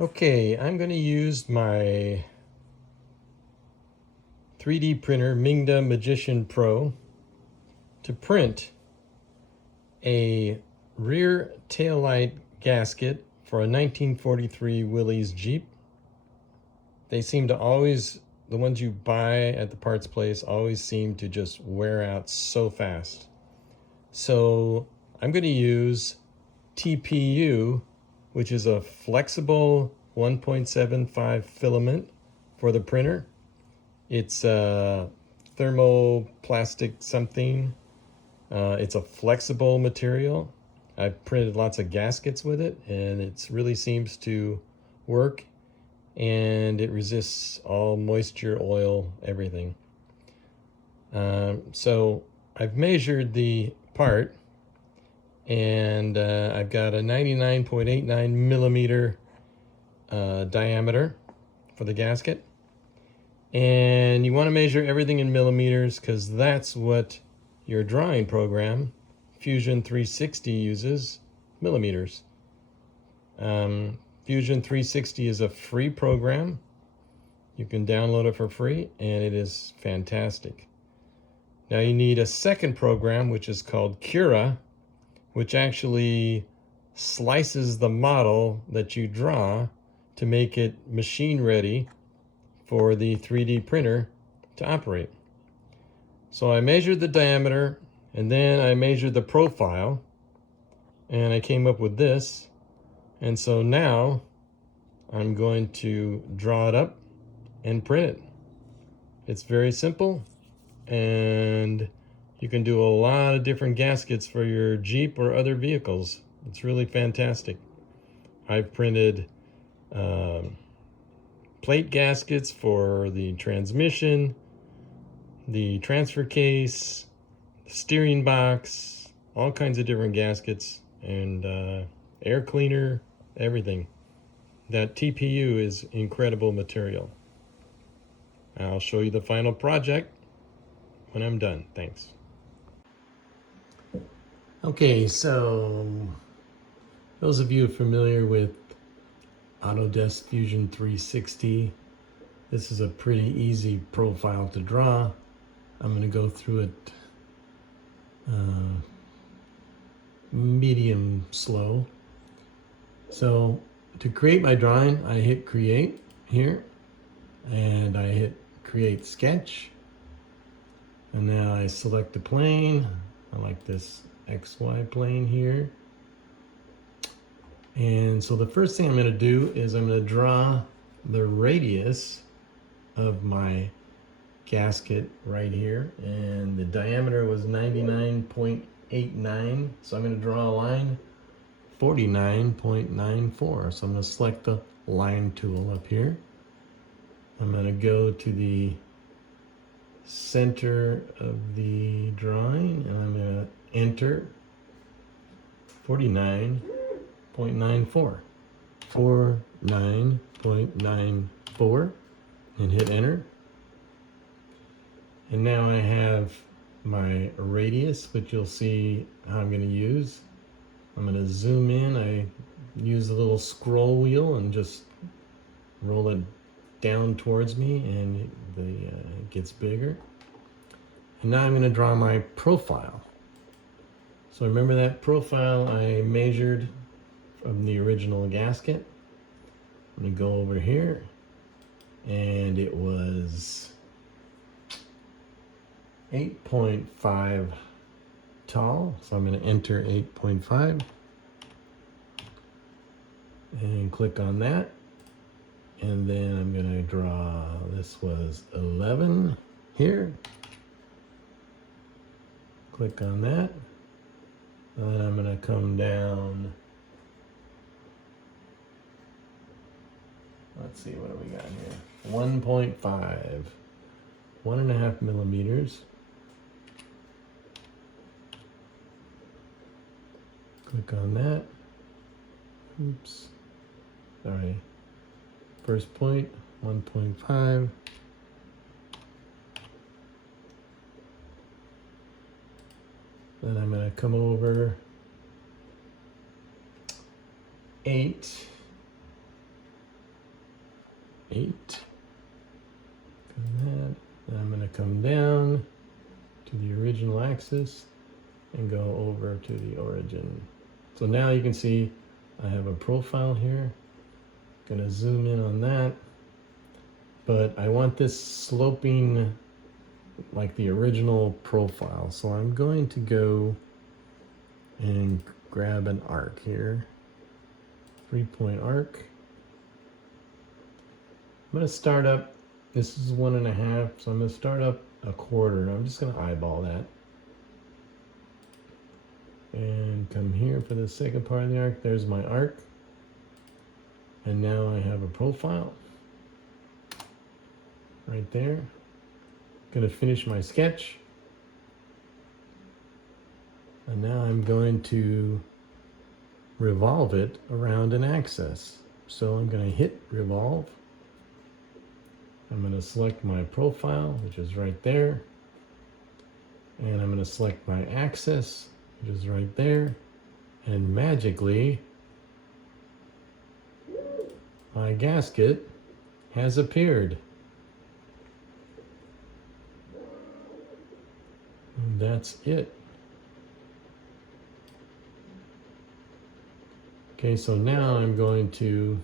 Okay, I'm going to use my 3D printer Mingda Magician Pro to print a rear taillight gasket for a 1943 Willys Jeep. They seem to always, the ones you buy at the parts place always seem to just wear out so fast. So I'm going to use TPU, which is a flexible 1.75 filament for the printer. It's a thermoplastic something. It's a flexible material. I've printed lots of gaskets with it, and it really seems to work, and it resists all moisture, oil, everything. So I've measured the part, and I've got a 99.89 millimeter diameter for the gasket. And you want to measure everything in millimeters because that's what your drawing program, Fusion 360, uses, millimeters. Fusion 360 is a free program. You can download it for free, and it is fantastic. Now you need a second program, which is called Cura, which actually slices the model that you draw to make it machine ready for the 3D printer to operate. So I measured the diameter, and then I measured the profile, and I came up with this. And so now I'm going to draw it up and print it. It's very simple, and you can do a lot of different gaskets for your Jeep or other vehicles. It's really fantastic. I've printed plate gaskets for the transmission, the transfer case, the steering box, all kinds of different gaskets, and air cleaner, everything. That TPU is incredible material. I'll show you the final project when I'm done. Thanks. Okay, so those of you familiar with Autodesk Fusion 360, this is a pretty easy profile to draw. I'm going to go through it medium slow. So to create my drawing, I hit create here, and I hit create sketch, and now I select the plane. I like this XY plane here. And so the first thing I'm going to do is I'm going to draw the radius of my gasket right here, and the diameter was 99.89, so I'm going to draw a line 49.94. So I'm going to select the line tool up here. I'm going to go to the center of the drawing, and I'm going to enter 49.94. 49.94, and hit enter. And now I have my radius, which you'll see how I'm going to use. I'm going to zoom in. I use the little scroll wheel and just roll it down towards me, and it gets bigger. And now I'm going to draw my profile. So remember that profile I measured from the original gasket? I'm going to go over here, and it was 8.5 tall, so I'm going to enter 8.5 and click on that, and then I'm going to draw, this was 11 here, click on that, and then I'm going to come down, let's see, what do we got here, 1.5, 1.5 millimeters. Click on that. Oops. Sorry. First point, 1.5. Then I'm going to come over 8 8. Then I'm going to come down to the original axis and go over to the origin. So now you can see I have a profile here. Gonna zoom in on that, but I want this sloping like the original profile. So I'm going to go and grab an arc here, 3-point arc. I'm gonna start up, this is 1.5, so I'm gonna start up 1/4. I'm just gonna eyeball that. And come here for the second part of the arc. There's my arc. And now I have a profile right there. Gonna finish my sketch. And now I'm going to revolve it around an axis. So I'm gonna hit revolve. I'm gonna select my profile, which is right there. And I'm gonna select my axis, which is right there. And magically, my gasket has appeared. And that's it. Okay, so now I'm going to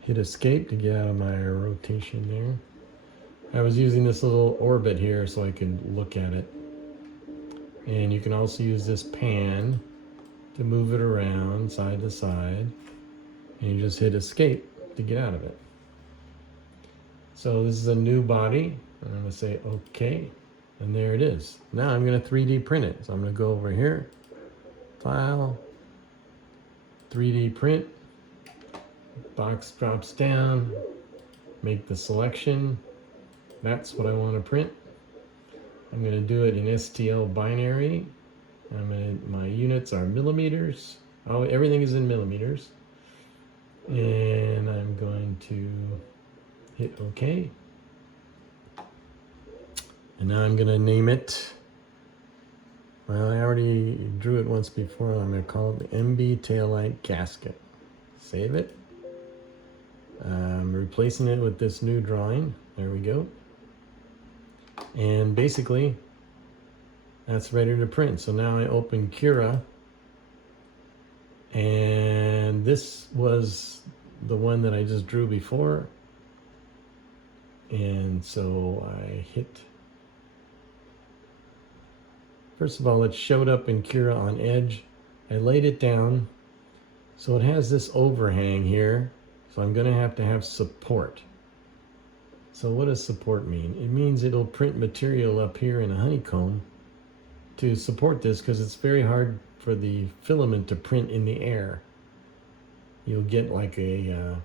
hit escape to get out of my rotation there. I was using this little orbit here so I could look at it. And you can also use this pan to move it around side to side, and you just hit escape to get out of it. So this is a new body, and I'm gonna say okay, and there it is. Now I'm gonna 3D print it. So I'm gonna go over here, File, 3D print, box drops down, make the selection. That's what I want to print. I'm gonna do it in STL binary. My units are millimeters. Oh, everything is in millimeters. And I'm going to hit OK. And now I'm going to name it. Well, I already drew it once before. I'm going to call it the MB Tailight Gasket. Save it. I'm replacing it with this new drawing. There we go. And basically, that's ready to print. So now I open Cura, and this was the one that I just drew before. And so I hit, first of all, it showed up in Cura on edge. I laid it down. So it has this overhang here. So I'm gonna have to have support. So what does support mean? It means it'll print material up here in a honeycomb to support this, because it's very hard for the filament to print in the air. You'll get like a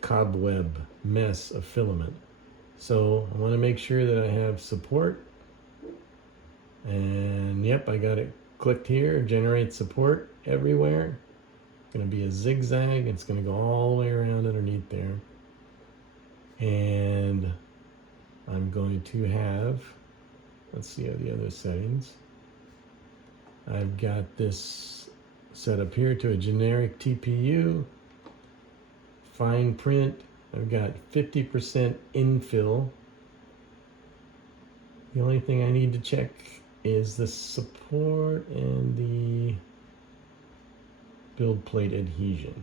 cobweb mess of filament. So I want to make sure that I have support. And yep, I got it clicked here, generate support everywhere. It's going to be a zigzag. It's going to go all the way around underneath there. And I'm going to have, let's see the other settings. I've got this set up here to a generic TPU. Fine print. I've got 50% infill. The only thing I need to check is the support and the build plate adhesion.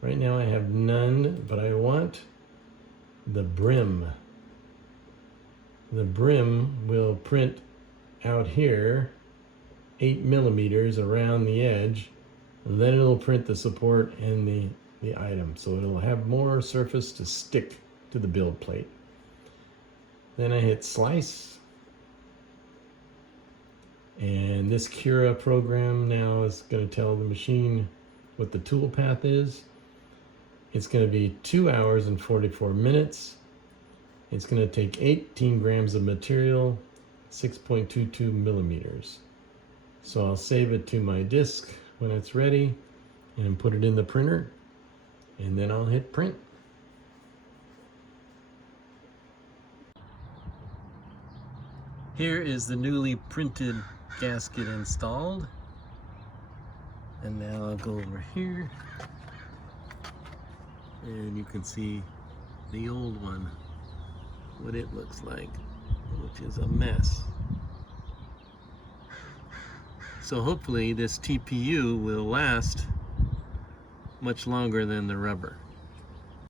Right now I have none, but I want the brim. The brim will print out here 8 millimeters around the edge, and then it'll print the support and the item. So it'll have more surface to stick to the build plate. Then I hit slice. And this Cura program now is going to tell the machine what the tool path is. It's going to be 2 hours and 44 minutes. It's going to take 18 grams of material, 6.22 millimeters. So I'll save it to my disk when it's ready and put it in the printer, and then I'll hit print. Here is the newly printed gasket installed. And now I'll go over here And you can see the old one, what it looks like, which is a mess. So hopefully this TPU will last much longer than the rubber.